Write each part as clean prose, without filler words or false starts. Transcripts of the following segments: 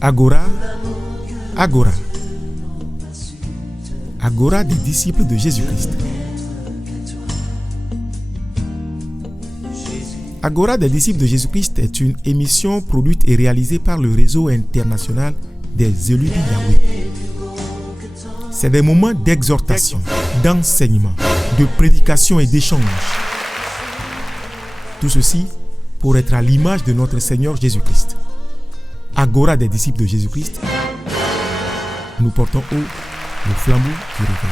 Agora, Agora. Agora des disciples de Jésus-Christ. Agora des disciples de Jésus-Christ est une émission produite et réalisée par le réseau international des élus de Yahweh. C'est des moments d'exhortation, d'enseignement, de prédication et d'échange. Tout ceci pour être à l'image de notre Seigneur Jésus-Christ. Agora des disciples de Jésus-Christ, nous portons haut le flambeau du réveil.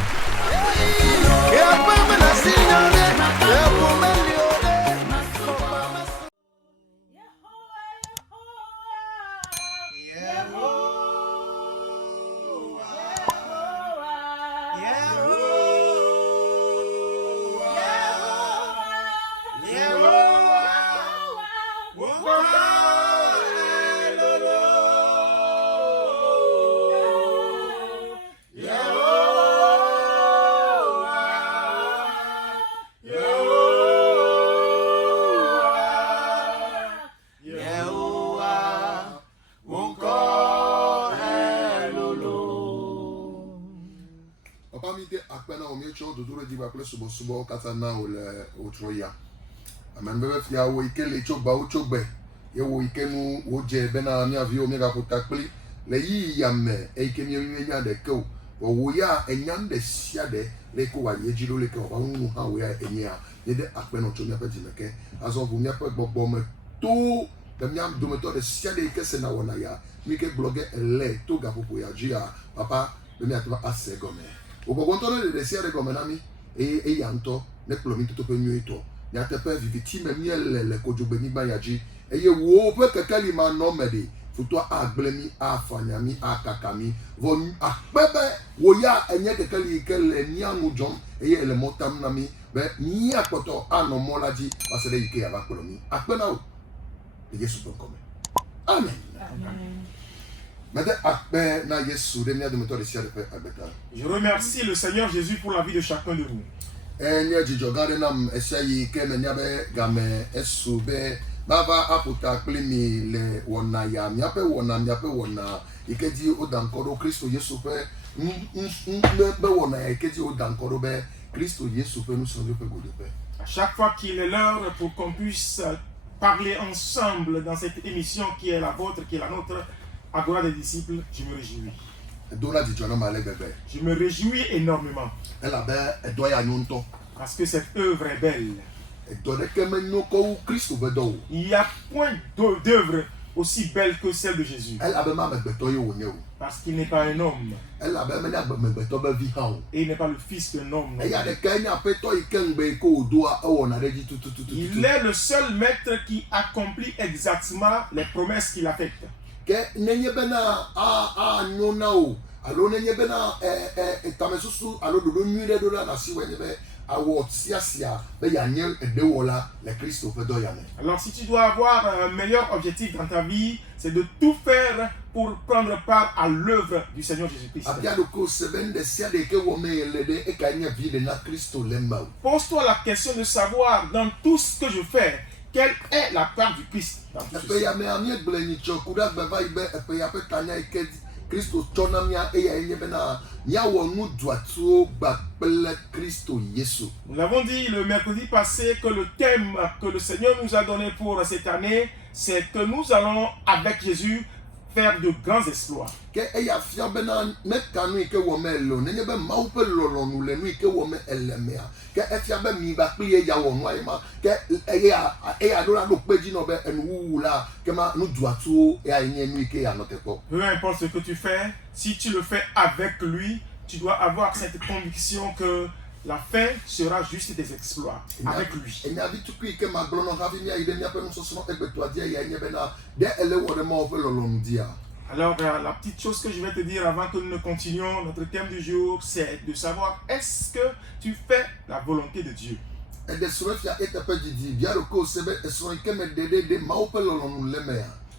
Subo katana ole otroya amanbebe fia wo ikele chogba o chogbe ye wo ikenu wo je bena mi avio mi ga kotakpli le yi yame e ikemi mi nya de ko wo ya enyam de sia de le ko wa ye jiro le ko wa unu ha wo ya enya ye de akpeno cho mi apeti meke azo bu mi ape gbogbo me to de mi am do me to de sia de ke se na wona ya mi ke blogue ele to ga popo ya jia papa de mi atwa ase gome o gbogbo to de sia de gome na mi et yanto ne plomi to pe nyu to ya te pe viviti me miel le kojogbe ni gba yaji eye wo pe kekeli ma no mede futo agblemi afanyami akakami von akbebe wo ya enye kekeli kele ni anu jom eye ele motam na mi be ni akoto anomolaji basele ike ya bakolomi akpena o yesu bon comme amen amen. Je remercie le Seigneur Jésus pour la vie de chacun de vous. À chaque fois qu'il est l'heure pour qu'on puisse parler ensemble dans cette émission qui est la vôtre, qui est la nôtre, Agora des disciples, je me réjouis. Je me réjouis énormément. Parce que cette œuvre est belle. Il n'y a point d'œuvre aussi belle que celle de Jésus. Parce qu'il n'est pas un homme. Et il n'est pas le fils d'un homme. Il est le seul maître qui accomplit exactement les promesses qu'il a faites. Que nenye bena a nyona o alo nenye bena tamesusu alo dodo nyire do la nasi wenye be awo siasia be yanyel edewola le Christ fe do yame. Alors si tu dois avoir un meilleur objectif dans ta vie, c'est de tout faire pour prendre part à l'œuvre du Seigneur Jésus-Christ. Pose-toi la question de savoir dans tout ce que je fais, quelle est la part du Christ dans tout ceci? Nous l'avons dit le mercredi passé que le thème que le Seigneur nous a donné pour cette année, c'est que nous allons avec Jésus faire de grands exploits. Peu importe ce que tu fais, si tu le fais avec lui, tu dois avoir cette conviction que la fin sera juste des exploits avec lui. Alors, la petite chose que je vais te dire avant que nous ne continuions, notre thème du jour, c'est de savoir est-ce que tu fais la volonté de Dieu.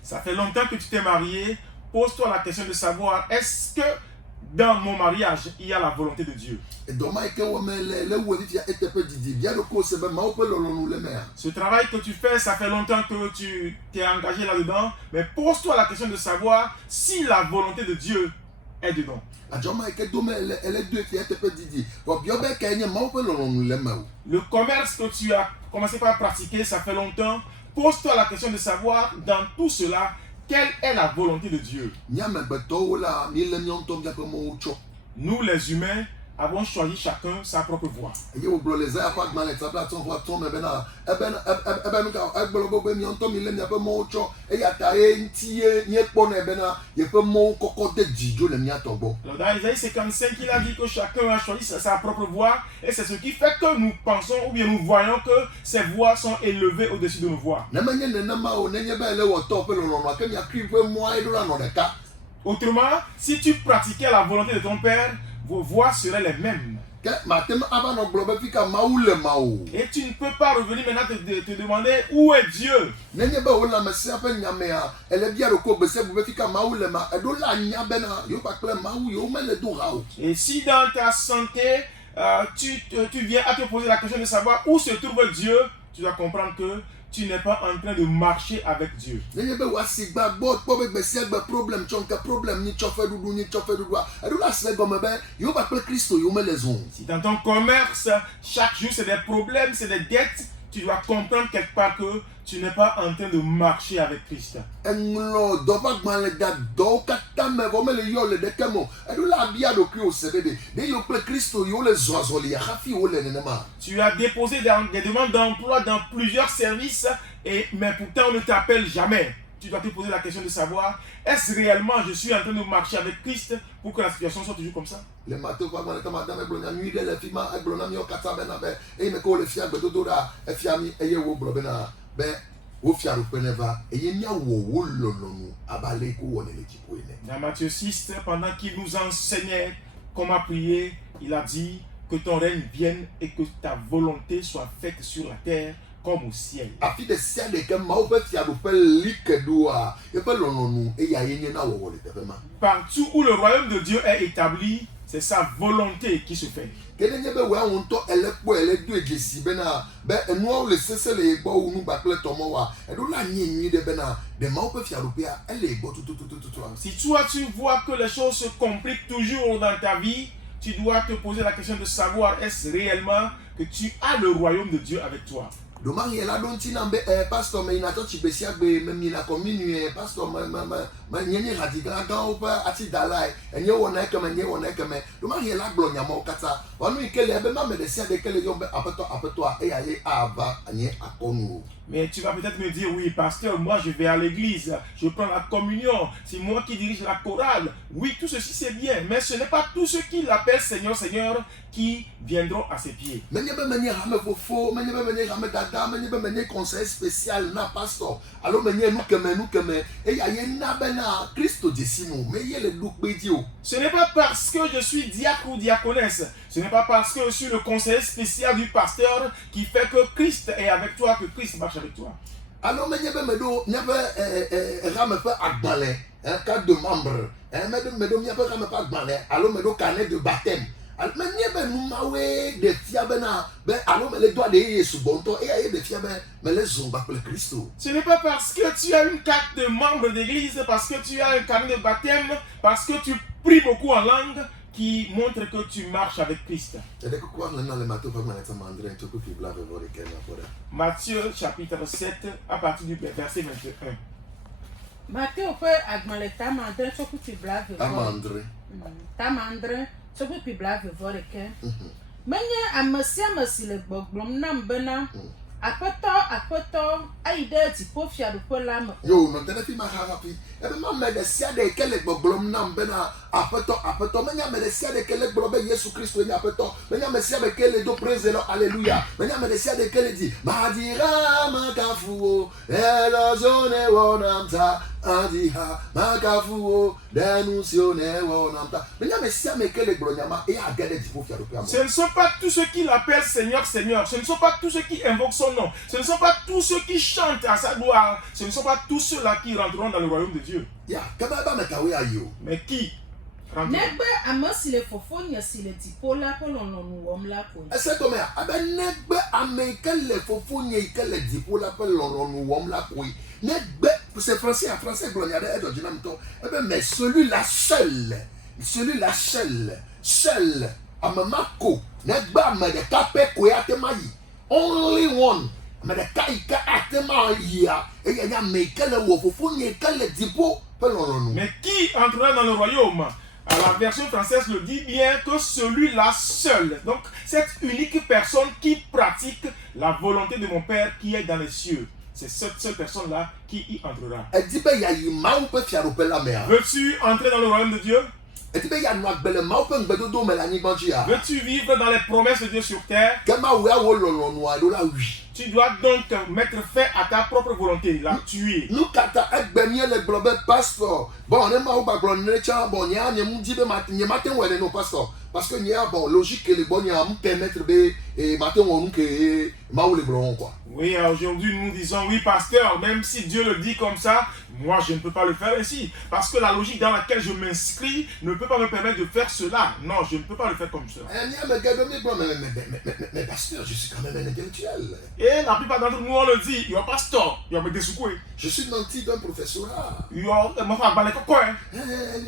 Ça fait longtemps que tu t'es marié. Pose-toi la question de savoir est-ce que dans mon mariage, il y a la volonté de Dieu. Ce travail que tu fais, ça fait longtemps que tu t'es engagé là-dedans, mais pose-toi la question de savoir si la volonté de Dieu est dedans. Le commerce que tu as commencé par pratiquer, ça fait longtemps. Pose-toi la question de savoir dans tout cela, quelle est la volonté de Dieu. Nous les humains avons choisi chacun sa propre voie. Alors dans Isaïe 55, il a dit que chacun a choisi sa propre voie, et c'est ce qui fait que nous pensons ou bien nous voyons que ces voies sont élevées au-dessus de nos voies. Autrement, si tu pratiquais la volonté de ton Père, vos voies seraient les mêmes. Et tu ne peux pas revenir maintenant te demander où est Dieu. Et si dans ta santé, tu viens à te poser la question de savoir où se trouve Dieu, tu dois comprendre que tu n'es pas en train de marcher avec Dieu. Si dans ton commerce, chaque jour c'est des problèmes, c'est des dettes, tu dois comprendre quelque part que tu n'es pas en train de marcher avec Christ. Tu as déposé des demandes d'emploi dans plusieurs services, mais pourtant on ne t'appelle jamais. Tu dois te poser la question de savoir, est-ce réellement je suis en train de marcher avec Christ pour que la situation soit toujours comme ça? Le matin, dans Matthieu 6, pendant qu'il nous enseignait comment prier, il a dit que ton règne vienne et que ta volonté soit faite sur la terre comme au ciel. Partout où le royaume de Dieu est établi, c'est sa volonté qui se fait. Si toi tu vois que les choses se compliquent toujours dans ta vie, tu dois te poser la question de savoir, est-ce réellement que tu as le royaume de Dieu avec toi? Pasteur mais tu vas peut-être me dire, oui, pasteur, moi je vais à l'église, je prends la communion, c'est moi qui dirige la chorale. Oui, tout ceci c'est bien, mais ce n'est pas tous ceux qui l'appellent Seigneur, Seigneur qui viendront à ses pieds. Conseil spécial na pasteur. Ce n'est pas parce que je suis diacre ou diaconesse, ce n'est pas parce que je suis le conseiller spécial du pasteur qui fait que Christ est avec toi, que Christ marche avec toi. Alors, carte de membre, alors carnet de baptême. Ce n'est pas parce que tu as une carte de membre d'église, parce que tu as un carnet de baptême, parce que tu pries beaucoup en langue, qui montre que tu marches avec Christ. Matthieu chapitre 7 à partir du verset 21. Matthieu peut agmale tamandre sokuti blave tamandre sokuti blave voleke menye amasia masile gbogbom nam bena apoto aide ti pofia do polama yo no tele fi ma happy ebe ma me de sia de kele gbogbom nam bena apoto menya me de sia de kele gbobe Yesu Kristo ni apoto menya me sia de kele do praise le hallelujah menya me de sia de kele di madira makafuo elo zone wonamta adiha makafuo denuncione wonamta menya me sia me kele gbronyama e agade di pofia do polama. Ce ne sont pas tous ceux qui l'appellent Seigneur, Seigneur. Ce ne sont pas tous ceux qui invoquent son nom. Ce ne sont pas tous ceux qui chantent à sa gloire. Ce ne sont pas tous ceux-là qui rentreront dans le royaume de Dieu. Yeah, mais qui? 32. Negbe ame si le fofonye si le dipo la ƒe lɔlɔ̃nu wɔm la koe. Ese tome ya, abe negbe ame ke le fofonye ke le dipo la ƒe lɔlɔ̃nu wɔm la koe. Negbe, c'est français, en français gblɔ nya ɖe eɖɔ dzi na mi tɔ. Ebe mais celui-là seul, seul, ame ma ko. Negbe ame ɖeka pɛ koe ate ma yi. Only one. Ame ɖeka yi ke ate ma yia. Eye nye ame ke le wɔ fofonye ke le dipo ƒe lɔlɔ̃nu. Mais qui entrera dans le royaume? La version française le dit bien que celui-là seul. Donc, cette unique personne qui pratique la volonté de mon Père qui est dans les cieux. C'est cette seule personne-là qui y entrera. Edi be ya yi mawu ƒe fiaɖuƒe la mea. Veux-tu entrer dans le royaume de Dieu? Edi be ya nɔ agbe le mawu ƒe ŋgbedodo me le anyigba dzia. Veux-tu vivre dans les promesses de Dieu sur terre? Ke mawu ya wo lɔlɔ̃nua ɖo la wi. Tu dois donc mettre fin à ta propre volonté, la tuer. Nu kata egbe mie le gblɔ be pastor. Bon, ne mawu gbagblɔ ne tsã bon nye mu di be nye mate wɔ ne no pastor. Parce que nye bon logique le bon nye am permettre be mate wɔ nu ke mawu le gblɔ quoi. Oui, aujourd'hui nous disons oui pasteur, même si Dieu le dit comme ça, moi je ne peux pas le faire ainsi. Parce que la logique dans laquelle je m'inscris ne peut pas me permettre de faire cela. Non, je ne peux pas le faire comme ça. Mais pasteur, je suis quand même un intellectuel. Et la plupart d'entre nous on le dit, yo pasteur, yo me desukwe. Je suis nanti d'un professorat. Yo mo fa balé koko hein.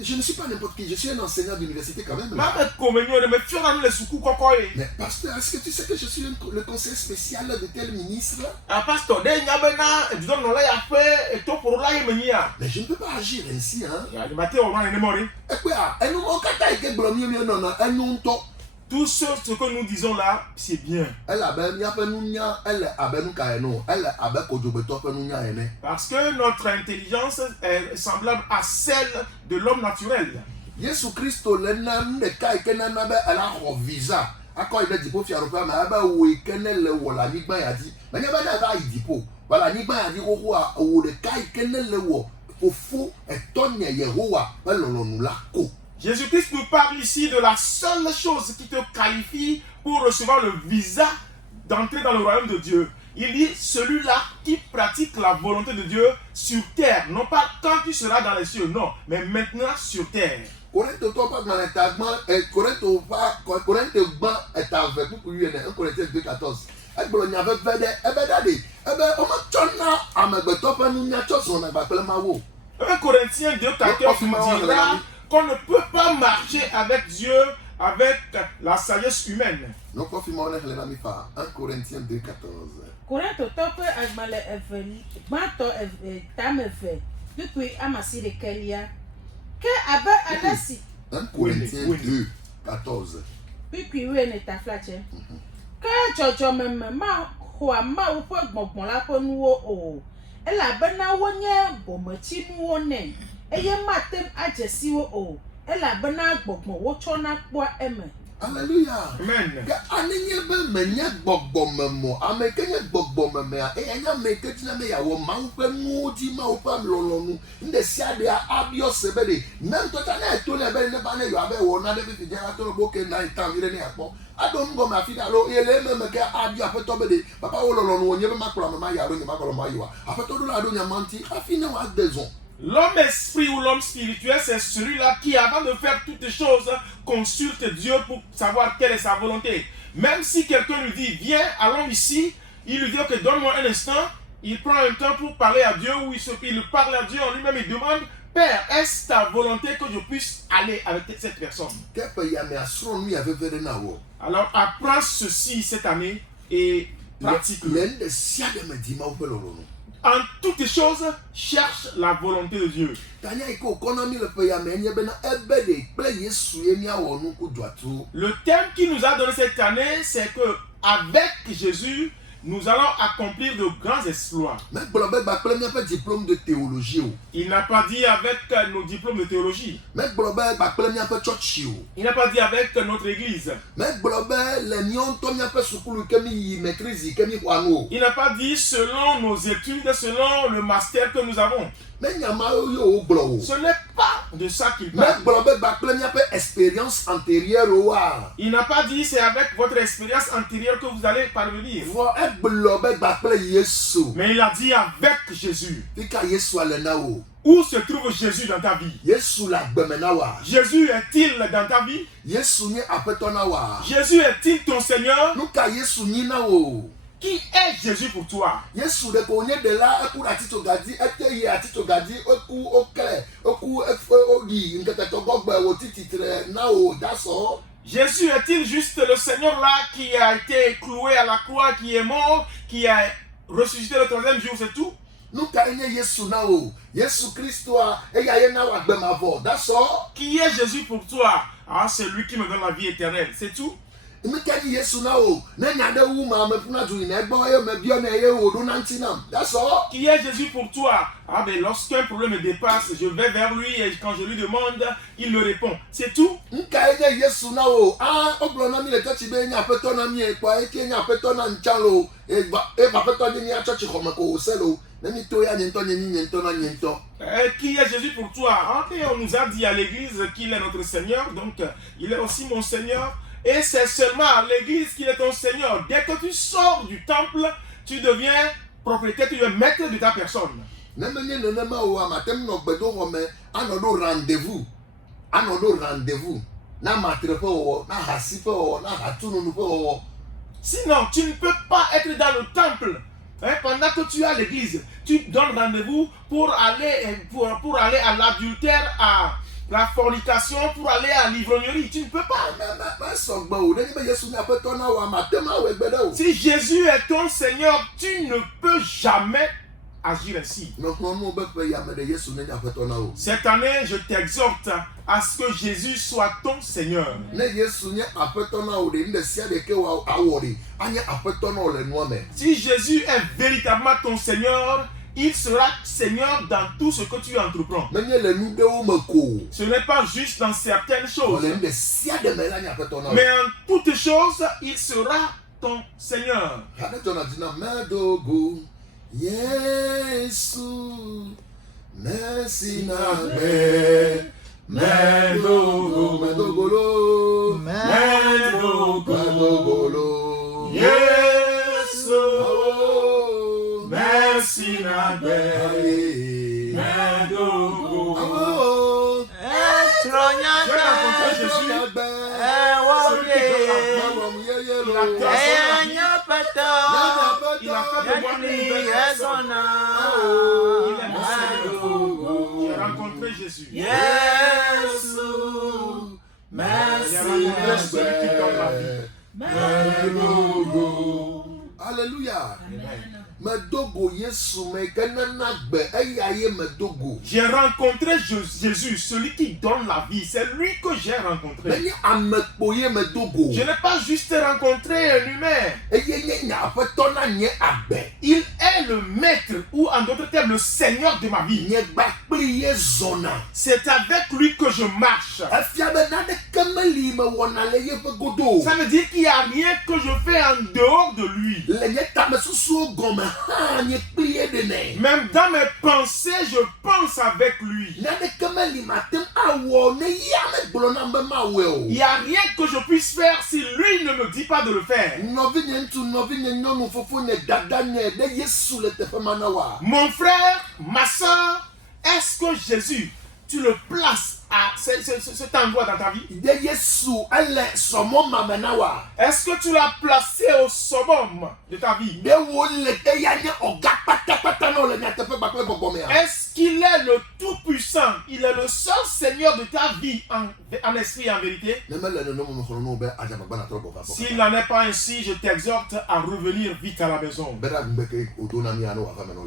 Je ne suis pas n'importe qui, je suis un enseignant d'université quand même. Ma me komenyo de me fiona le suku koko hein. Mais pasteur, est-ce que tu sais que je suis le conseiller spécial de tel ministre? Ah pasteur, de nyabena e bidon no la ya fe e to pour la yemenya. Mais je ne peux pas agir ainsi hein. Ya de maté o ma ne mori. Et puis enu o kata ike blomio mi non enu nto. Tout ce que nous disons là, c'est bien. Parce que notre intelligence est semblable à celle de l'homme naturel. Jésus Christ le nan de kai kenana be ala ho visa. Akọ ide dipo fi aropa ma ba wo ikenele wo la nigba ya di. Ma nya ba da ba dipo. Ba la nigba ya di ko a wo de kai kenele wo ofo etonye Yehowa ba lolonu la ko. Jésus-Christ nous parle ici de la seule chose qui te qualifie pour recevoir le visa d'entrer dans le royaume de Dieu. Il dit celui-là qui pratique la volonté de Dieu sur terre. Non pas quand tu seras dans les cieux, non, mais maintenant sur terre. Corinthians 2:14. Corinthiens 2:14 nous dira qu'on ne peut pas marcher avec Dieu avec la sagesse humaine. 1 Corinthiens 2:14. Korintotɔ ƒe agbalẽ gbãtɔ tame eve kpikpui amasi ɖekelia ke abe ale si 1 Corinthiens 2:14. kpikpui wene taflatse ke dzɔdzɔmeme maxɔa Mawu ƒe gbɔgbɔ la ƒe nuwo o elabena wonye bometsinuwo nɛ eye mate ŋu adze si wo o elabena gbɔgbɔ wotsɔna kpɔa eme. Alléluia. Amen. Anenye be menye gbɔgbɔmemo ame ke nye gbɔgbɔmemea eye ame ke tina be yawo Mawu ƒe nuwo di Mawu ƒe lɔlɔnu nde sia ɖe abiɔ se be ɖe ne ŋutɔ ne to ne be ne ba ne yɔ abe wɔ na ɖe fifi dze ato bo ke na tam yi ɖe ne akpɔ aɖo nugɔme afi ɖa lo ele eme me ke abiɔ aƒetɔ be ɖe papa wo lɔlɔnu wonye be makplɔ ame ma yi alo nye makplɔ ma yi wa aƒetɔ ɖo la ɖo nya ma ŋuti hafi ne woade zɔn. L'homme esprit ou l'homme spirituel, c'est celui-là qui, avant de faire toutes choses, consulte Dieu pour savoir quelle est sa volonté. Même si quelqu'un lui dit, viens, allons ici, il lui dit, ok, donne-moi un instant, il prend un temps pour parler à Dieu, ou il parle à Dieu en lui-même, il demande, Père, est-ce ta volonté que je puisse aller avec cette personne? Alors apprends ceci cette année et pratique-le. En toutes choses, cherche la volonté de Dieu. Le thème qu'il nous a donné cette année, c'est que avec Jésus, nous allons accomplir de grands exploits. Il n'a pas dit avec nos diplômes de théologie. Il n'a pas dit avec notre église. Il n'a pas dit selon nos études, selon le master que nous avons. Ce n'est pas de ça qu'il parle. Il n'a pas dit c'est avec votre expérience antérieure que vous allez parvenir. Mais il a dit avec Jésus. Où se trouve Jésus dans ta vie? Yesu la gbemenawa. Jésus est-il dans ta vie? Yesu nye apetonawa. Jésus est-il ton Seigneur? Nuka Yesu nyina wo. Qui est Jésus pour toi? Yesu de konye de la eku atito gadi eteye atito gadi eku okle eku odi nketeto gogbe wo tititre na o that's all. Jésus est-il juste le Seigneur là qui a été cloué à la croix, qui est mort, qui a ressuscité le troisième jour, c'est tout? Nuka enye Yesu na o. Yesu Kristo a eya ye na wa gbemavo. That's all. Qui est Jésus pour toi? Ah, c'est lui qui me donne la vie éternelle, c'est tout? Imikeni Yesu na o. Na nyade wu ma me puna du ina egbo ye me bio na ye o do nantinam. That's all. Qui est Jésus pour toi? Ah ben lorsqu'un problème me dépasse, je vais vers lui et quand je lui demande, il me répond. C'est tout? Nka enye Yesu na o. Ah, oblo na mi le tachi be nya peto na mi e kwa e ke nya peto na nchalo. E ba peto ni nya church ko me ko selo. Na mi to ya nyento na nyento. Qui est Jésus pour toi? Ah, okay, on nous a dit à l'église qu'il est notre Seigneur, donc il est aussi mon Seigneur. Et c'est seulement à l'église qu'il est ton Seigneur. Dès que tu sors du temple, tu deviens propriétaire, tu es maître de ta personne. Nemenye nenema o amatem no gbedo home anodo rendez-vous. Anodo rendez-vous. Na matre fe o, na hasi fe o, na hatunu fe o. Sinon, tu ne peux pas être dans le temple. Hein, pendant que tu es à l'église, tu donnes rendez-vous pour aller à l'adultère, à la fornication, pour aller à l'ivrognerie. Tu ne peux pas. Si Jésus est ton Seigneur, tu ne peux jamais agir ainsi. Cette année, je t'exhorte à ce que Jésus soit ton Seigneur. Si Jésus est véritablement ton Seigneur, il sera Seigneur dans tout ce que tu entreprends. Ce n'est pas juste dans certaines choses, mais en toutes choses, il sera ton Seigneur. Yesu, merci nabe, medogolo, Yesu, merci nabe, medogolo. J'ai rencontré Jésus. Il a fait de moi une nouvelle personne. Il est mon Seigneur. J'ai rencontré Jésus. J'ai rencontré celui qui donne la vie. Alléluia. J'ai rencontré Jésus, celui qui donne la vie. C'est lui que j'ai rencontré. Je n'ai pas juste rencontré un humain. Il est le maître, ou en d'autres termes, le Seigneur de ma vie. C'est avec lui que je marche. Ça veut dire qu'il n'y a rien que je fais en dehors de lui. Même dans mes pensées, je pense avec lui. Il n'y a rien que je puisse faire si lui ne me dit pas de le faire. Mon frère, ma soeur, est-ce que Jésus, tu le places à cet endroit dans ta vie? Est-ce que tu l'as placé au summum de ta vie? Est-ce qu'il est le tout-puissant? Il est le seul Seigneur de ta vie en esprit et en vérité? S'il n'en est pas ainsi, je t'exhorte à revenir vite à la maison,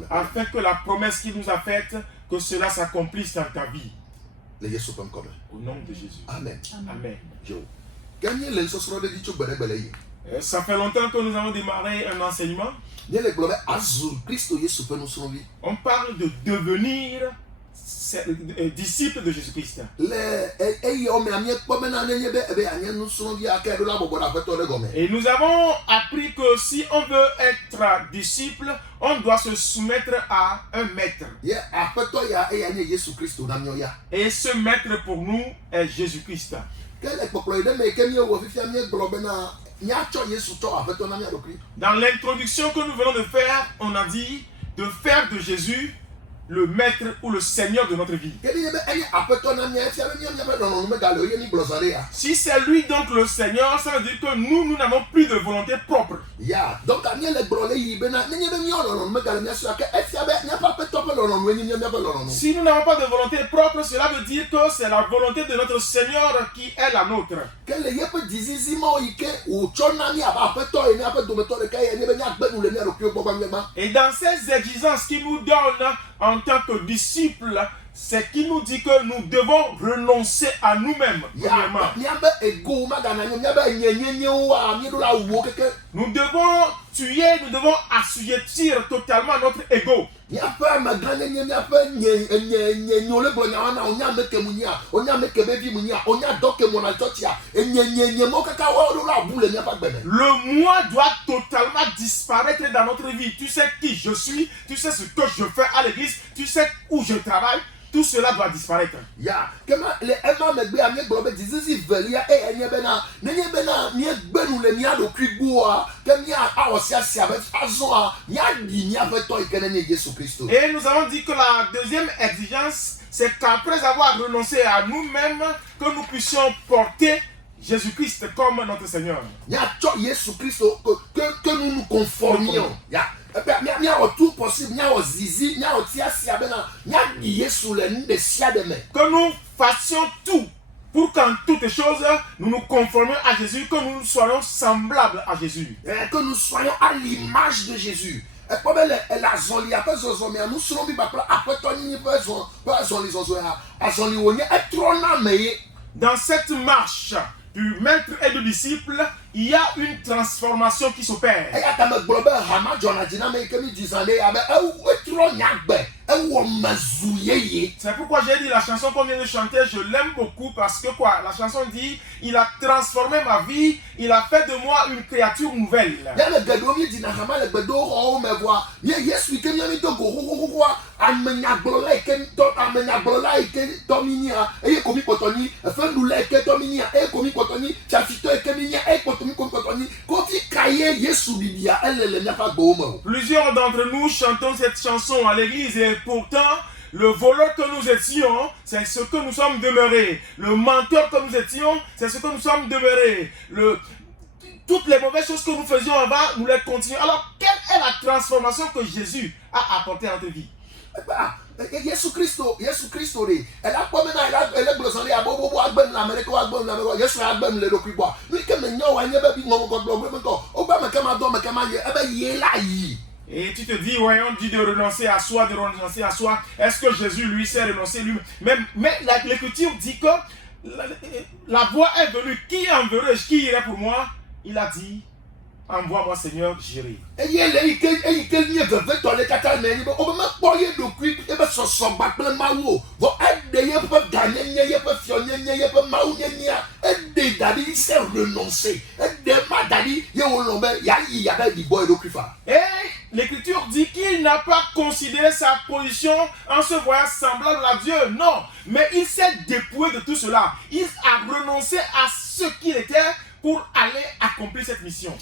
afin que la promesse qu'il nous a faite, que cela s'accomplisse dans ta vie. Au nom de Jésus. Amen. Amen. Ça fait longtemps que nous avons démarré un enseignement. On parle de devenir disciple de Jésus-Christ. Et nous avons appris que si on veut être disciple, on doit se soumettre à un maître. Et ce maître pour nous est Jésus-Christ. Dans l'introduction que nous venons de faire, on a dit de faire de Jésus le maître ou le seigneur de notre vie. Si c'est lui donc le seigneur, ça veut dire que nous n'avons plus de volonté propre. Donc, si nous n'avons pas de volonté propre, cela veut dire que c'est la volonté de notre Seigneur qui est la nôtre. Et dans ces exigences qu'il nous donne en tant que disciples, c'est qu'il nous dit que nous devons renoncer à nous-mêmes. Nous devons tuer, nous devons assujettir totalement notre ego. Le moi doit totalement disparaître dans notre vie. Tu sais qui je suis, tu sais ce que je fais à l'église, tu sais où je travaille. Tout cela doit disparaître. Et nous avons dit que la deuxième exigence, c'est qu'après avoir renoncé à nous-mêmes, que nous puissions porter Jésus-Christ comme notre Seigneur. Que nous nous conformions. Tout possible, que nous fassions tout pour qu'en toutes choses nous nous conformions à Jésus, que nous soyons semblables à Jésus. Que nous soyons à l'image de Jésus. Dans cette marche du maître et du disciple, il y a une transformation qui s'opère. C'est pourquoi j'ai dit la chanson qu'on vient de chanter, je l'aime beaucoup parce que quoi? La chanson dit, il a transformé ma vie, il a fait de moi une créature nouvelle. Plusieurs d'entre nous chantons cette chanson à l'église et pourtant le voleur que nous étions, c'est ce que nous sommes demeurés. Le menteur que nous étions, c'est ce que nous sommes demeurés. Toutes les mauvaises choses que nous faisions avant, nous les continuons. Alors, quelle est la transformation que Jésus a apportée à notre vie? Yesu Christo elle a pas maintenant elle est glossaire à bobo agben l'Amérique ou Yesu agben le dokui bois lui que me nyo wa nye be bi ngom ko blog me ko o ba me kama do me kama ye ebe ye la yi. Et tu te dis, ouais, on dit de renoncer à soi, de renoncer à soi. Est-ce que Jésus, lui, s'est renoncé lui-même? Mais l'Écriture dit que la voix est venue. Qui enverrai-je? Qui irait pour moi? Il a dit, envoie-moi Seigneur, j'irai. Et l'Écriture dit qu'il n'a pas considéré sa position en se voyant semblable à Dieu. Non, mais il s'est dépouillé de tout cela. Il a renoncé à ce qu'il était pour aller accomplir cette mission.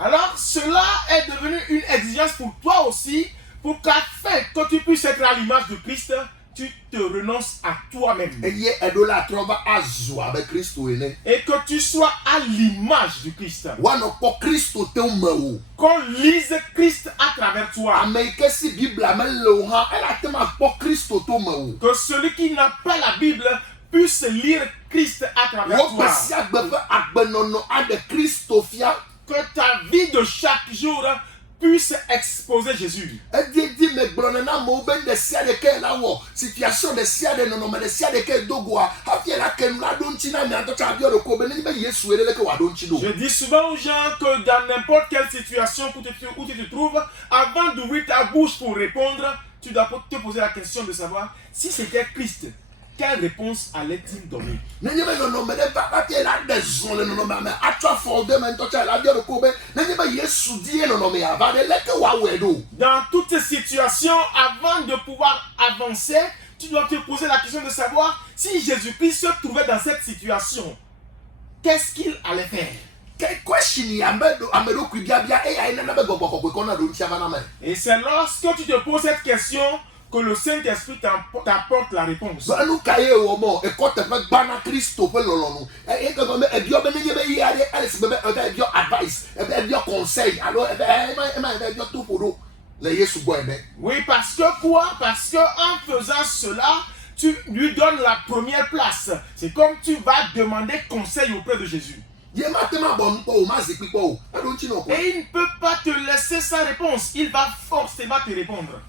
Alors cela est devenu une exigence pour toi aussi, pour qu'afin que tu puisses être à l'image de Christ, tu te renonces à toi-même. Et que tu sois à l'image du Christ. Qu'on lise Christ à travers toi. Que celui qui n'a pas la Bible puisse lire Christ à travers toi. Que ta vie de chaque jour puisse exposer Jésus. Je dis souvent aux gens que dans n'importe quelle situation où tu te trouves, avant d'ouvrir ta bouche pour répondre, tu dois te poser la question de savoir si c'était Christ. Quelle réponse allait-il donner? Dans toutes ces situations, avant de pouvoir avancer, tu dois te poser la question de savoir si Jésus-Christ se trouvait dans cette situation, qu'est-ce qu'il allait faire? Qu'est-ce Et c'est lorsque tu te poses cette question que le Saint-Esprit t'apporte la réponse. Oui, parce que quoi? Parce que en faisant cela, tu lui donnes la première place. C'est comme tu vas demander conseil auprès de Jésus. Et il ne peut pas te laisser sa réponse. Il va forcément te répondre.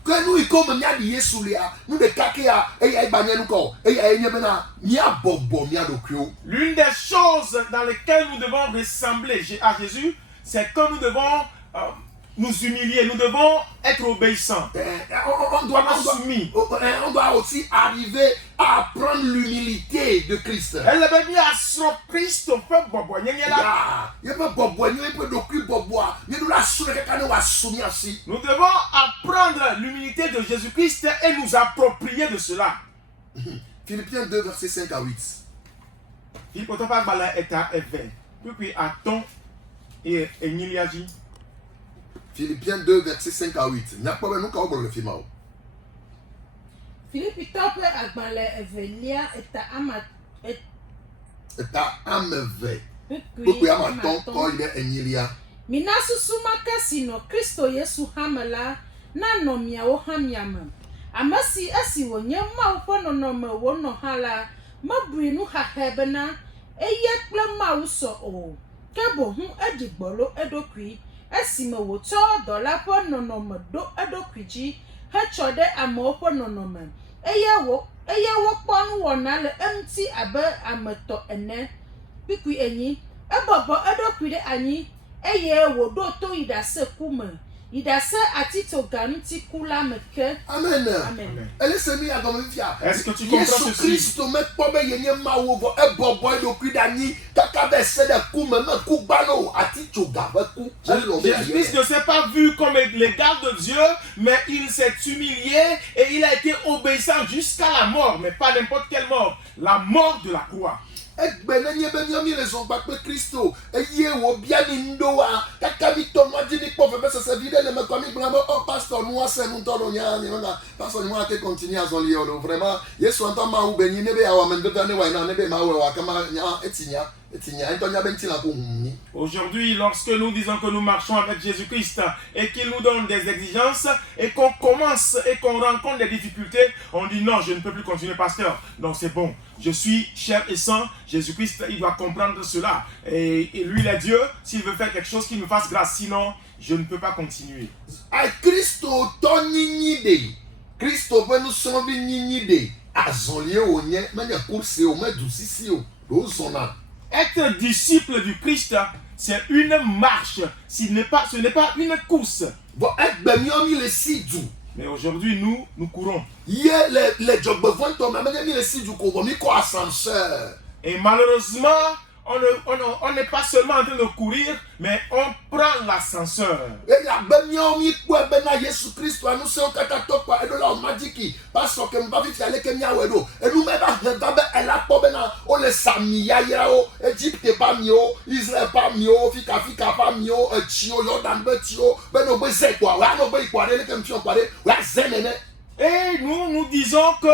L'une des choses dans lesquelles nous devons ressembler à Jésus, c'est que nous devons nous humilier, nous devons être obéissants. On doit aussi arriver à prendre l'humilité de Christ. Nous devons apprendre l'humilité de Jésus-Christ et nous approprier de cela. Philippiens 2, versets 5 à 8. Philippiens 2, versets 5 à 8. Philippe top agbalẽ evelia eta ama eta ameve. Beaucoup amaton quand il est enyilia. Mina susuma kasino Kristo Yesu hamela na no miawo hamiam. Amasi asi wonye ma ufono no me wono hala mabrinu ha hebena eye kple ma uso o. Kebo hu edigbolo edokui esime woto dola po nonome do edokuji ha chode amopo nonome. Eye wo ponu wona le emti abe ameto ene pikui enyi ebobo edokuide anyi eye wo do to idase kume idase atito ganuti kula meke. Amen. Amen. Est-ce que tu comprends ceci? Christo me pobe yenye mawo ebobo edokuide anyi kakabe se de kume me kubalo atito gabeku. Jésus-Christ ne s'est pas vu comme l'égal de Dieu, mais il s'est humilié et il a été obéissant jusqu'à la mort, mais pas n'importe quelle mort, la mort de la croix. Aujourd'hui, lorsque nous disons que nous marchons avec Jésus-Christ et qu'il nous donne des exigences et qu'on commence et qu'on rencontre des difficultés, on dit non, je ne peux plus continuer, pasteur. Non, c'est bon. Je suis chair et sang. Jésus-Christ, il doit comprendre cela. Et lui, il est Dieu. S'il veut faire quelque chose, qu'il me fasse grâce. Sinon, je ne peux pas continuer. Christo veut nous sauver nide. Être disciple du Christ, c'est une marche. Ce n'est pas une course. Mais aujourd'hui, nous courons. Et malheureusement, on n'est pas seulement en train de courir, mais on prend l'ascenseur. Et nous disons que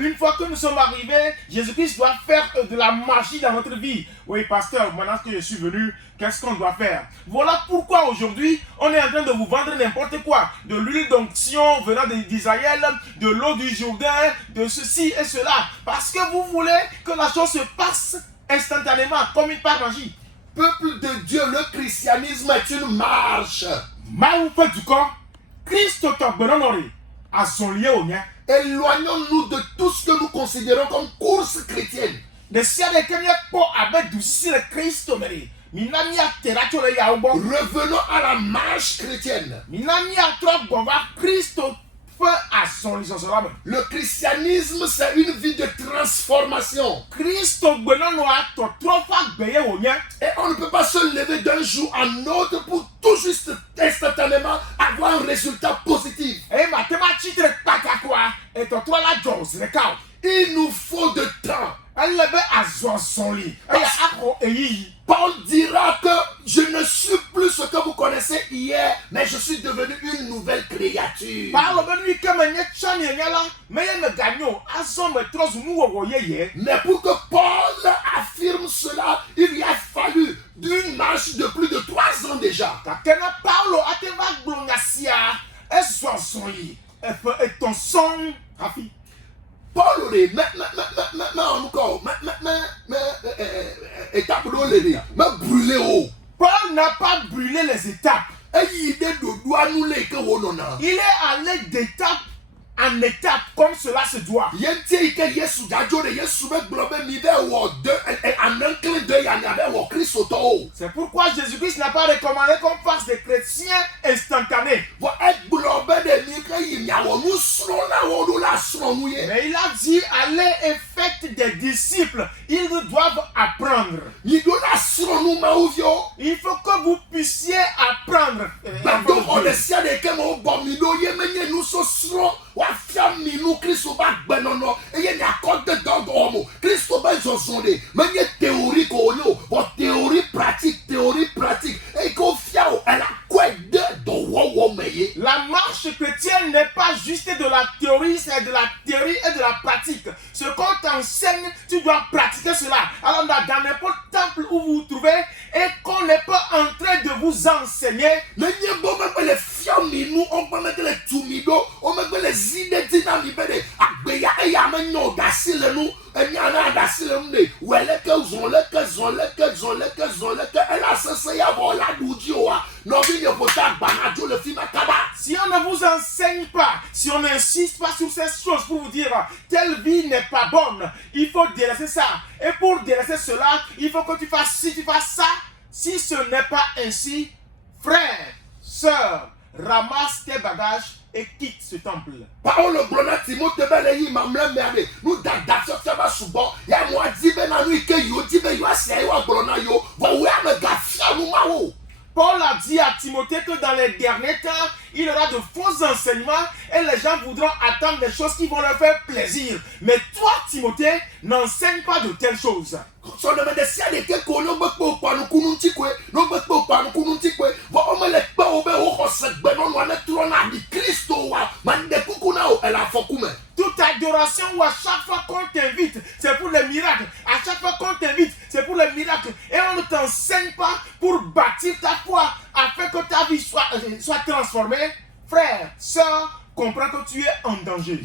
une fois que nous sommes arrivés, Jésus-Christ doit faire de la magie dans notre vie. Oui, pasteur, maintenant que je suis venu, qu'est-ce qu'on doit faire? Voilà pourquoi aujourd'hui, on est en train de vous vendre n'importe quoi. De l'huile d'onction venant d'Israël, de l'eau du Jourdain, de ceci et cela. Parce que vous voulez que la chose se passe instantanément, comme par magie. Peuple de Dieu, le christianisme est une marche. Maoupe du corps, Christ t'obéit. À son lieu au mien. Éloignons-nous de tout ce que nous considérons comme course chrétienne. Revenons à la marche chrétienne. Le christianisme, c'est une vie de transformation. Et on ne peut pas se lever d'un jour à l'autre pour tout juste instantanément avoir un résultat positif. Il nous faut de temps. Paul dira que je ne ne suis plus ce que vous connaissez hier, mais je suis devenu une nouvelle créature. Paulo be nu ke me nye tsa mi nya la, me ye me ganyo, azo me trozu nu wo yeye. Mais pour que Paul affirme cela, il lui a fallu d'une marche de plus de 3 ans déjà. Kakena Paulo ateva glonga sia, ezonson yi, e ton son hafi. Paul est encore, étape de l'année, mais brûlé haut. Paul n'a pas brûlé les étapes. Il est allé d'étape en étape comme cela se doit. C'est pourquoi Jésus-Christ n'a pas recommandé qu'on fasse des chrétiens instantanés. Mais il a dit, allez et faites des disciples. Ils doivent apprendre. Il faut que vous puissiez apprendre. La marche chrétienne n'est pas juste de la théorie, c'est de la théorie et de la pratique. Ce qu'on t'enseigne, tu dois pratiquer cela. Alors dans n'importe temple où vous vous trouvez et qu'on n'est pas en train de vous enseigner, si on ne vous enseigne pas, si on n'insiste pas sur ces choses pour vous dire telle vie n'est pas bonne, il faut délaisser ça. Et pour délaisser cela, il faut que tu fasses ci, tu fasses ça. Si ce n'est pas ainsi, frère, sœur, ramasse tes bagages et quitte ce temple. Paul Brona Timothée Beleyi mamle merde nous d'adaptation ça va souvent ya moi dit ben na nu ke yo dit ben yo ase yo Brona yo va we am gafia nous mawo. Paul a dit à Timothée que dans les derniers temps, il y aura de faux enseignements et les gens voudront attendre des choses qui vont leur faire plaisir. Mais toi, Timothée, n'enseigne pas de telles choses. Toute adoration ou à chaque fois qu'on t'invite, c'est pour les miracles. À chaque fois qu'on t'invite, c'est pour les miracles. Et on ne t'enseigne pas pour bâtir ta foi afin que ta vie soit transformée. Frère, sœur, comprends que tu es en danger.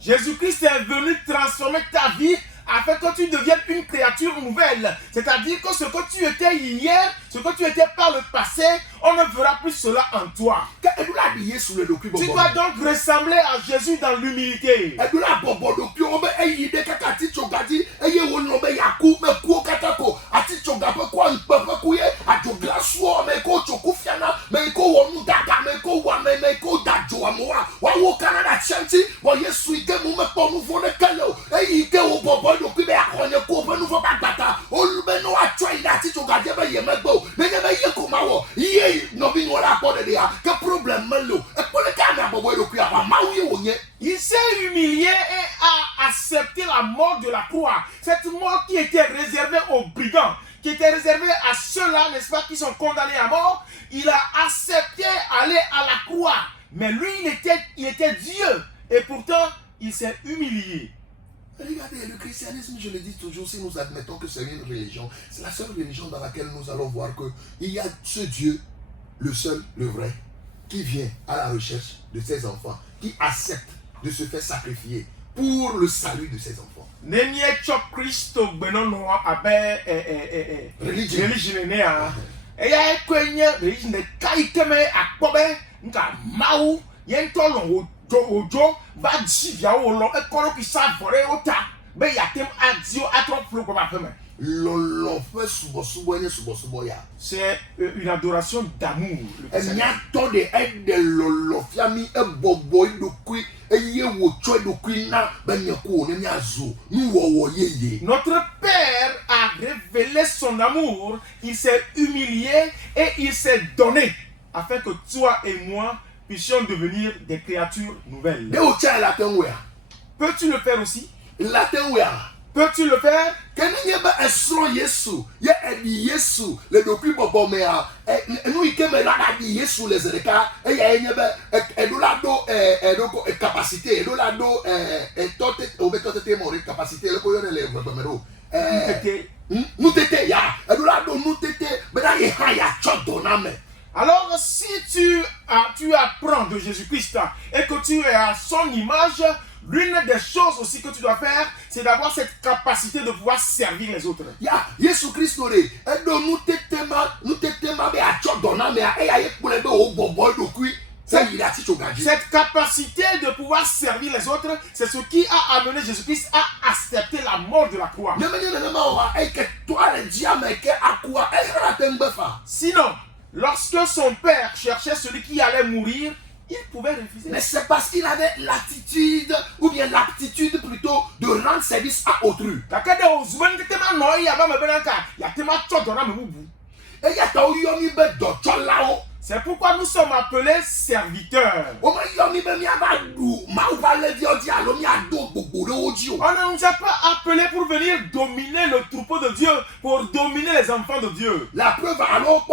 Jésus-Christ est venu transformer ta vie afin que tu deviennes une créature nouvelle. C'est-à-dire que ce que tu étais hier, ce que tu étais par le passé, on ne verra plus cela en toi. Tu dois donc ressembler à Jésus dans l'humilité. Il s'est humilié et a accepté la mort de la croix. Cette mort qui était réservée aux brigands, qui était réservée à ceux-là, n'est-ce pas, qui sont condamnés à mort. Il a accepté aller à la croix. Mais lui, il était Dieu. Et pourtant, il s'est humilié. Regardez, le christianisme, je le dis toujours, si nous admettons que c'est une religion, c'est la seule religion dans laquelle nous allons voir qu'il y a ce Dieu, le seul, le vrai, qui vient à la recherche de ses enfants, qui accepte de se faire sacrifier pour le salut de ses enfants. C'est une adoration d'amour. Notre Père a révélé son amour, il s'est humilié et il s'est donné afin que toi et moi puissions devenir des créatures nouvelles. Peux-tu le faire aussi? latin wea. Peux-tu le faire? Kenye ba esro Yesu, ye edi Yesu, le doku bobo mea, nous ikeme la di Yesu les zereka, e ya enye ba edolado edoko capacité, edolado tote obekote te mori capacité le koyone le bomero. Nous tete ya, edolado nous tete, bena ye haya chodoname. Alors, si tu apprends de Jésus-Christ et que tu es à son image, l'une des choses aussi que tu dois faire, c'est d'avoir cette capacité de pouvoir servir les autres. Ya, Jésus Christ ore, edo nous tetema be achodoname e ya ye kule be o bobo dokui. Cette capacité de pouvoir servir les autres, c'est ce qui a amené Jésus-Christ à accepter la mort de la croix. Sinon, lorsque son père cherchait celui qui allait mourir, il pouvait refuser. Mais c'est parce qu'il avait l'attitude, ou bien l'aptitude plutôt, de rendre service à autrui. C'est pourquoi nous sommes appelés serviteurs. On ne nous a pas appelés pour venir dominer le troupeau de Dieu, pour dominer les enfants de Dieu. La preuve, alors,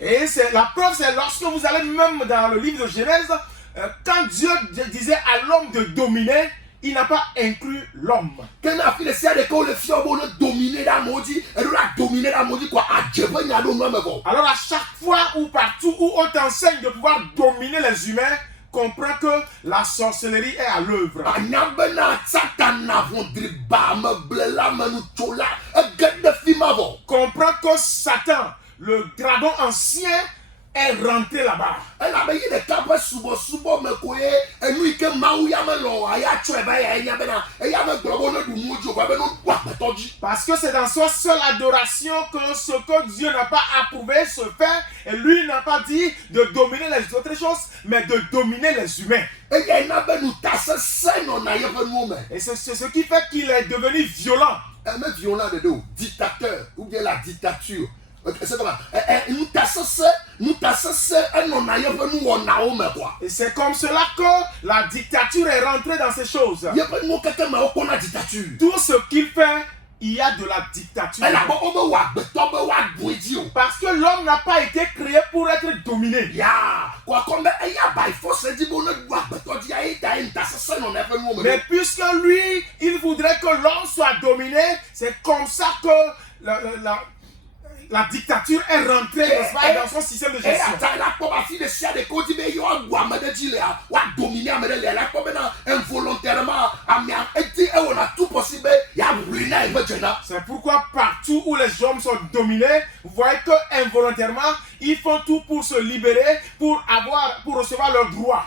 et la preuve, c'est lorsque vous allez même dans le livre de Genèse, quand Dieu disait à l'homme de dominer, il n'a pas inclus l'homme. Alors à chaque fois ou partout où on t'enseigne de pouvoir dominer les humains, comprends que la sorcellerie est à l'œuvre. Comprends que Satan, le dragon ancien, est rentré là-bas. Parce que c'est dans sa seule adoration que ce que Dieu n'a pas approuvé se fait, et lui n'a pas dit de dominer les autres choses, mais de dominer les humains. Et c'est ce qui fait qu'il est devenu violent. Violent de dos, dictateur, ou bien la dictature. C'est comment? Et c'est comme cela que la dictature est rentrée dans ces choses. Tout ce qu'il fait, il y a de la dictature. Parce que l'homme n'a pas été créé pour être dominé. Mais puisque lui, il voudrait que l'homme soit dominé, c'est comme ça que la dictature est rentrée dans son système de gestion. C'est pourquoi partout où les hommes sont dominés, vous voyez que involontairement, ils font tout pour se libérer, pour recevoir leurs droits.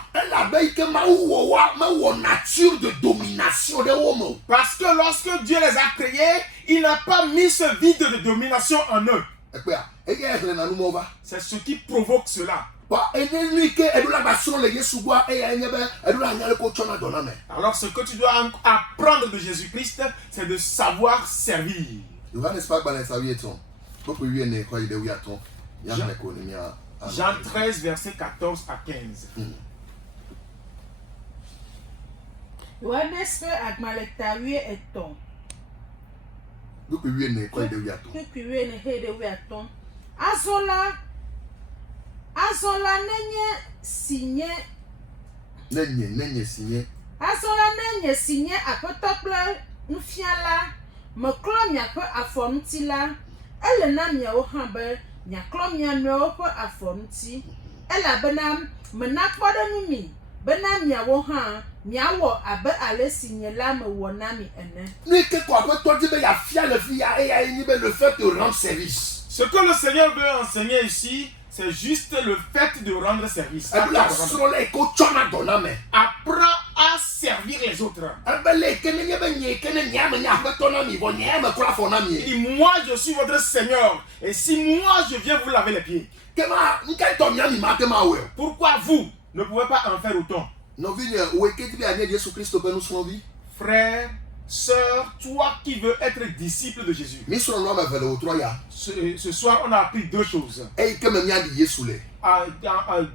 Parce que lorsque Dieu les a créés, il n'a pas mis ce vide de domination en eux. C'est ce qui provoque cela. Alors ce que tu dois apprendre de Jésus-Christ, c'est de savoir servir. Jean 13, verset 14 à 15. Azola nenye signé apeto kple nufiala me klɔ miaƒe afɔ ŋuti la ele na miawo hã be miaklɔ mia nɔewo ƒe afɔ ŋuti elabena mena kpɔɖeŋu mi bena miawo hã miawɔ abe ale si nye la me wɔ na mi ene. Ce que le Seigneur veut enseigner ici, c'est juste le fait de rendre service. Apprends à servir les autres. Il dit, moi je suis votre Seigneur. Et si moi je viens vous laver les pieds, pourquoi vous ne pouvez pas en faire autant? Frère, sœur, toi qui veux être disciple de Jésus. Ce soir, on a appris deux choses.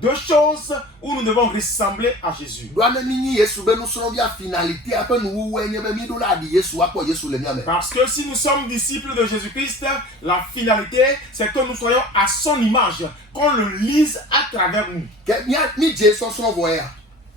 deux choses où nous devons ressembler à Jésus. Doane nini Yesu be nusrɔ̃via finalité aƒe nuwuwu enye be mi ɖo la aɖi Yesu akpɔ Yesu le miame. Parce que si nous sommes disciples de Jésus-Christ, la finalité, c'est que nous soyons à son image, qu'on le lise à travers nous. Ke mi dze sɔsrɔ̃ vɔ ya.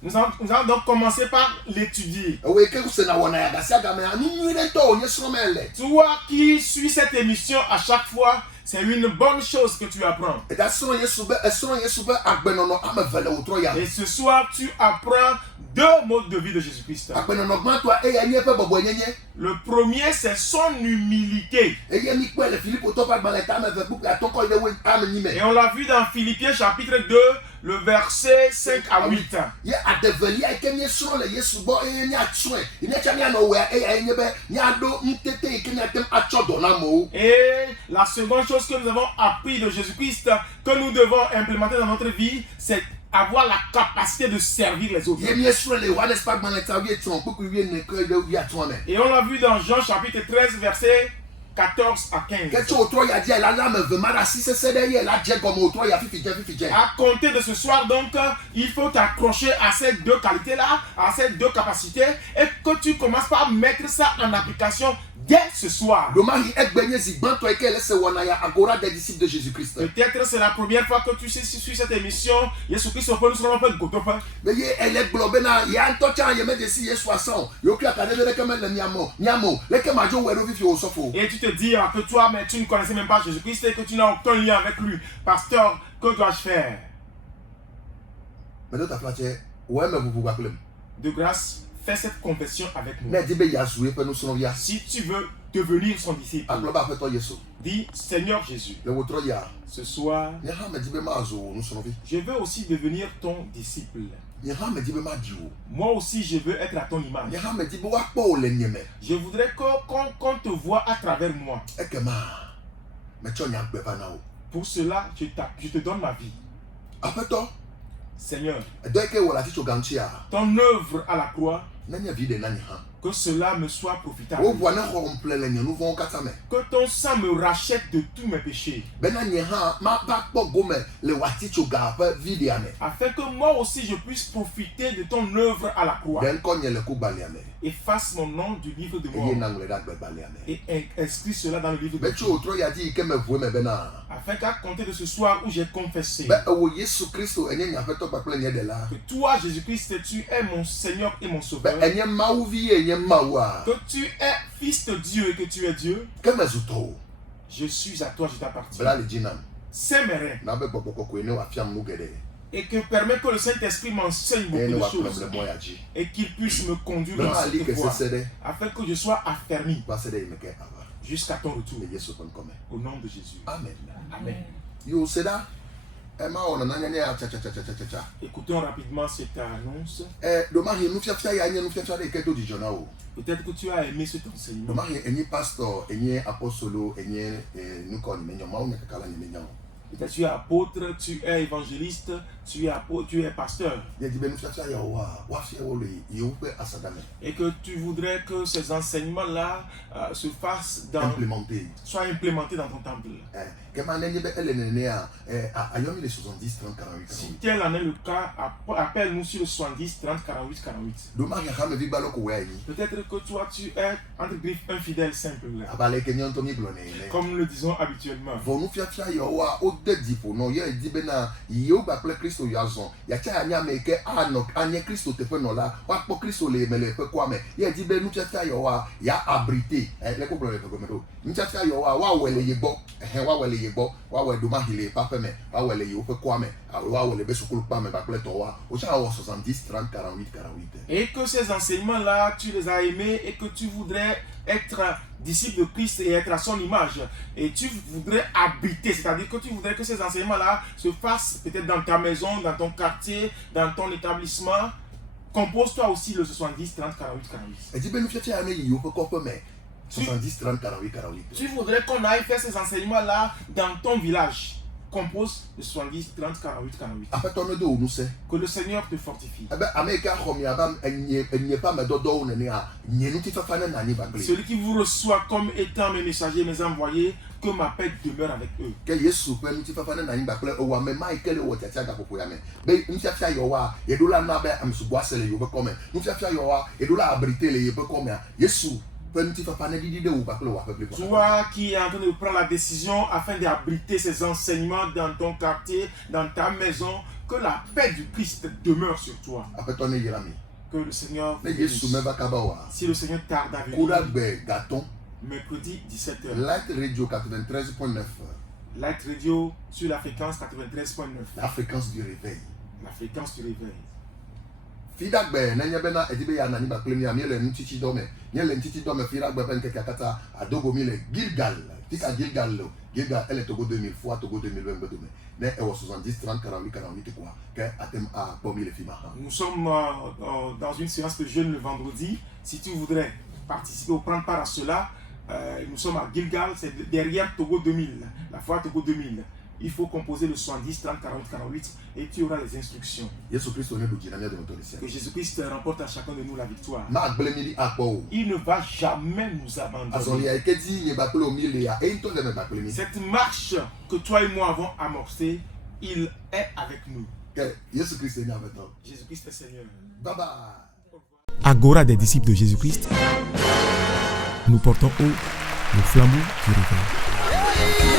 Nous allons donc commencer par l'étudier. Ewoe ke sena wɔna ya gasi agame anu nyui ɖe tɔ wonye srɔ̃me le. Toi qui suis cette émission à chaque fois, c'est une bonne chose que tu apprends. Eta srɔ̃ Yesu be agbenɔnɔ ame eve le wòtrɔ ya. Et ce soir, tu apprends deux modes de vie de Jésus-Christ. Agbenɔnɔ gbãtɔa eya nye eƒe bɔbɔenyenye. Le premier, c'est son humilité. Eye mi kpɔe le Filipotɔ ƒe agbalẽ ta ame eve kpukpu atɔ kɔ yi ɖe wo ame nyi me. Et on l'a vu dans Philippiens chapitre 2, le verset 5 à 8. Ye adevelia yi ke miesrɔ̃ le Yesu gbɔ eye miatsɔe yi miatsa mianɔ wɔa eya nye be miaɖo nutete yi ke miate atsɔ dɔ na amewo. Et la seconde chose que nous avons appris de Jésus-Christ, que nous devons implémenter dans notre vie, c'est avoir la capacité de servir les autres. Ye miesrɔ̃ le Yohanes ƒe agbalẽ ta 8 kpukpu 9 kɔ yi ɖe 8 me. Et on l'a vu dans Jean chapitre 13, verset 14 à 15. Ke tso wòtrɔ ya dzia la ame eve ma ɖe asi sesẽ ɖe ye la dze gɔme wòtrɔ ya fifi dze. À compter de ce soir, donc, il faut t'accrocher à ces deux qualités-là, à ces deux capacités, et que tu commences par mettre ça en application dès ce soir. Domahi egbe nye zi gbãtɔ yi ke le se wɔna ya agora des disciples de Jésus-Christ. Peut-être c'est la première fois que tu suis cette émission. Jésus-Christ peut nous faire un peu de gotofa. Mais ye ele gblɔ bena ya ŋutɔ tsã ye medze si Yesu asã o. Yokui akaɖe ɖeke mele miamo leke madzo wɔe ɖo fifi wòsɔfo. Et tu te dis que toi, mais tu ne connaissais même pas Jésus-Christ et que tu n'as aucun lien avec lui. Pasteur, que dois-je faire? Mais de ta flatte, ouais me vous appelez. De grâce, fais cette confession avec nous. Mais dis be ya jouer pour nous son via. Si tu veux devenir son disciple, Agloba fait toi Yesu. dis Seigneur Jésus, Le wotro ya. ce soir, Nya ha me di be ma zo nous son vie. je veux aussi devenir ton disciple. Nya ha me di be ma di o. Moi aussi, je veux être à ton image. Nya ha me di be wa kpɔ o le nyeme. Je voudrais qu'on te voit à travers moi. Ekema. Me tsɔ nya gbe va na o. Pour cela, je te donne ma vie. Aƒetɔ, Seigneur, edo yi ke wɔ le afi tso gantsia. ton œuvre à la croix, Nenye vi de na nye ha. que cela me soit profitable. Wo voa ne xɔ ŋuple le nye nu vɔ̃wo katã me. Que ton sang me rachète de tous mes péchés. Bena nye hã ma va kpɔ gome le wati tso ga ƒe viɖia me. Afin que moi aussi je puisse profiter de ton œuvre à la croix. Ɖe ŋkɔ nye le kugbalẽa me. Efface mon nom du livre de Eye mort. naŋlɔe ɖe agbalẽa me. Et inscris cela dans le livre de Metso vie. wòtrɔ ya dzi yi ke me vue me bena. Afin qu'à compter de ce soir où j'ai confessé Be ewo Yesu Kristo enye nye aƒetɔ kpakple nye ɖela. que toi, Jésus-Christ, tu es mon Seigneur et mon Be Sauveur. enye Mawuvi ye enye Mawua. Que tu es fils de Dieu et que tu es Dieu. Ke mezu tɔwo. Je suis à toi, je t'appartiens. Bla le dzi nam. C'est mes reins. Na be gbɔgbɔ kɔkɔe ne wòafiam nu geɖe. Et que permet que le Saint-Esprit m'enseigne Eye ne beaucoup de wòakplɔm choses. le mɔ ya dzi. Et qu'il puisse me conduire Be dans ma li cette ke voie. sese ɖe Afin que je sois affermi va se ɖe yi me ke ava. jusqu'à ton retour. Le Yesu ƒe ŋkɔ me. Au nom de Jésus. Amen. Amen. Yo se ɖa. Ema wɔ nana nyanya ya tsatsatsatsa. Écoutons rapidement cette annonce. Domahi nufiafia ya nye nufiafia ɖe yi ke do dzidzɔ na wo. Peut-être que tu as aimé cet enseignement. Domahi enye pastor, enye apostolo, enye nukɔ nye menyo. Mawu nye kaka la nye menyo. Peut-être tu es apôtre, tu es évangéliste, tu es pasteur. Ye di be nufiafia ya woa, woafia wo le yewo ƒe asaɖa me. Et que tu voudrais que ces enseignements-là se fassent Implémenté. soient implémentés dans ton temple. Kema nenye be ele nenea, ayɔmi le 70 30 48 Si 48. tel en est le cas, appelle-nous sur le 70 30 48 48. Domahi hame vi gbalo ko wea yi. Peut-être que toi, tu es entre griffes un fidèle simple. Abale ke nye ŋutɔ mi gblɔ ne yi ne. Comme nous le disons habituellement. Vɔ nufiafia ya woa, wode dziƒo nɔ ye di bena yewo kpakple Kristo ya zɔ. Yatsa anya ame yi ke anɔ anye Kristo teƒe nɔla, woakpɔ Kristo le me le eƒe kɔa me. Ye di be nufiafia ya woa, ya abrite. Leko gblɔ le ƒe gɔme ɖo. Nufiafia ya woa, woawɔe le ye gbɔ. Woawɔe le ye gbɔ. Woawɔe Domahi le eƒe aƒe me. Woawɔe le yewo ƒe kɔa me. Woawɔe le be sukulukpa me kpakple tɔwoa. Wotsã awɔ 70 30 48 48. Et que ces enseignements-là, tu les as aimés et que tu voudrais être disciple de Christ et être à son image. Et tu voudrais habiter, c'est-à-dire que tu voudrais que ces enseignements-là se fassent peut-être dans ta maison, dans ton quartier, dans ton établissement. Compose-toi aussi le 70 30 48 48. Edi be nufiafia ya ne yi yewo ƒe kɔƒe me. 70 30 48 48. Tu voudrais qu'on aille faire ces enseignements-là dans ton village. compose le 70, 30, 48, 48. Apeto no de onu se. Que le Seigneur te fortifie. Ebe America khomi abam enye pa me dodo ne a nyenu ti fafa na nani ba gle. Celui qui vous reçoit comme étant mes messagers, mes envoyés, que ma paix demeure avec eux. Ke Yesu pe nu ti fafa na nani ba gle o wa me Michael o tete ga popo ya me. Be mfiafia yo wa ye do la na be amsubo asele yo be come. Mfiafia yo wa ye do la abrite le ye be come. Yesu Toi qui es en train de prendre la décision afin d'abriter ces enseignements dans ton quartier, dans ta maison, que la paix du Christ demeure sur toi. Que le Seigneur bénisse. Si le Seigneur tarde à venir, mercredi 17h. Light Radio 93.9. Light Radio sur la fréquence 93.9. La fréquence du réveil. La fréquence du réveil. Fidagbe na nyebena edibe ya nani ba klemi ya miele ntiti dome miele ntiti dome fidagbe ben keke akata adogo mile Gilgal tika Gilgal elle Togo 2000 fois Togo 2020 dome ne e wo 70 30 48 48 quoi que atem a bomi le fima. Nous sommes dans une séance de jeûne le vendredi. Si tu voudrais participer ou prendre part à cela, nous sommes à Gilgal, c'est derrière Togo 2000, la foi Togo 2000. Il faut composer le 70, 30, 40, 48 et tu auras les instructions. Que Jésus-Christ remporte à chacun de nous la victoire. Il ne va jamais nous abandonner. Cette marche que toi et moi avons amorcée, il est avec nous. Jésus-Christ est Seigneur. Bye bye. Agora des disciples de Jésus-Christ, nous portons haut le flambeau du réveil.